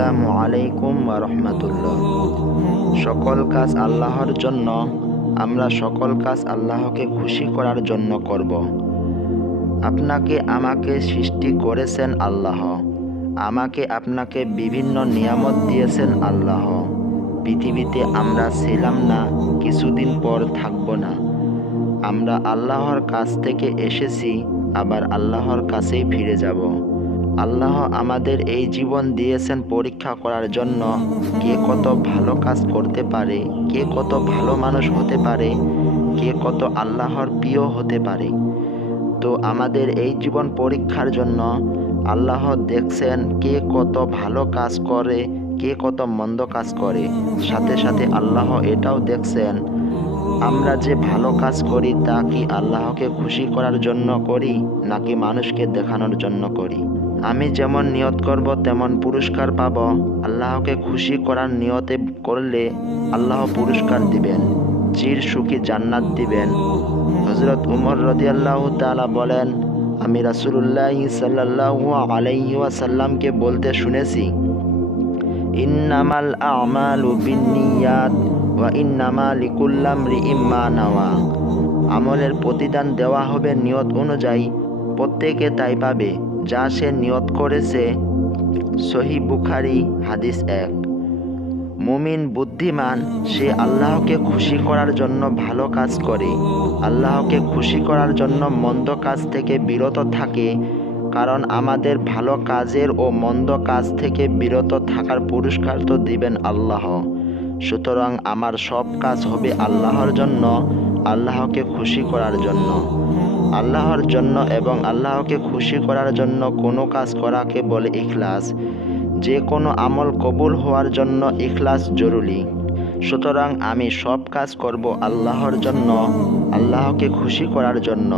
আসসালামু আলাইকুম ওয়া রাহমাতুল্লাহ। সকল কাজ আল্লাহর জন্য। আমরা সকল কাজ আল্লাহকে খুশি করার জন্য করব। আপনাকে আমাকে সৃষ্টি করেছেন আল্লাহ। আমাকে আপনাকে বিভিন্ন নিয়ামত দিয়েছেন আল্লাহ। পৃথিবীতে আমরা ছিলাম না, কিছুদিন পর থাকব না। আমরা আল্লাহর কাছ থেকে এসেছি, আবার আল্লাহর কাছেই ফিরে যাব। আল্লাহ আমাদের এই জীবন দিয়েছেন পরীক্ষা করার জন্য। কে কত ভালো কাজ করতে পারে, কে কত ভালো মানুষ হতে পারে, কে কত আল্লাহর প্রিয় হতে পারে। তো আমাদের এই জীবন পরীক্ষার জন্য আল্লাহ দেখছেন কে কত ভালো কাজ করে, কে কত মন্দ কাজ করে। সাথে সাথে আল্লাহ এটাও দেখছেন আমরা যে ভালো কাজ করি তা কি আল্লাহকে খুশি করার জন্য করি নাকি মানুষকে দেখানোর জন্য করি। আমি যেমন নিয়ত করব তেমন পুরস্কার পাব। আল্লাহকে খুশি করার নিয়তে করলে আল্লাহ পুরস্কার দিবেন, চির সুখী জান্নাত দিবেন। হযরত উমর রাদিয়াল্লাহু তাআলা বলেন, আমি রাসূলুল্লাহ সাল্লাল্লাহু আলাইহি ওয়াসাল্লামকে বলতে শুনেছি, ইন্নামাল আমালু বিন্নিয়াত ওয়া ইন্নামা লিকুল্লি ইমরিইম মা নাওয়া। আমলের প্রতিদান দেওয়া হবে নিয়ত অনুযায়ী, প্রত্যেকে তাই পাবে যা সে নিয়ত করেছে। সহিহ বুখারী হাদিস 1। মুমিন বুদ্ধিমান, সে আল্লাহকে খুশি করার জন্য ভালো কাজ করে, আল্লাহকে খুশি করার জন্য মন্দ কাজ থেকে বিরত থাকে। কারণ আমাদের ভালো কাজের ও মন্দ কাজ থেকে বিরত থাকার পুরস্কার তো দিবেন আল্লাহ। সুতরাং আমার সব কাজ হবে আল্লাহর জন্য, আল্লাহকে খুশি করার জন্য। আল্লাহর জন্য এবং আল্লাহকে খুশি করার জন্য কোনো কাজ করাকে বলে ইখলাস। যে কোনো আমল কবুল হওয়ার জন্য ইখলাস জরুরি। সুতরাং আমি সব কাজ করব আল্লাহর জন্য, আল্লাহকে খুশি করার জন্য।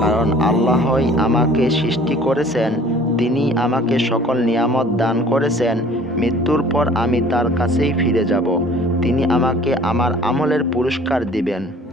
কারণ আল্লাহই আমাকে সৃষ্টি করেছেন, তিনি আমাকে সকল নিয়ামত দান করেছেন। মৃত্যুর পর আমি তার কাছেই ফিরে যাব, তিনি আমাকে আমার আমলের পুরস্কার দিবেন।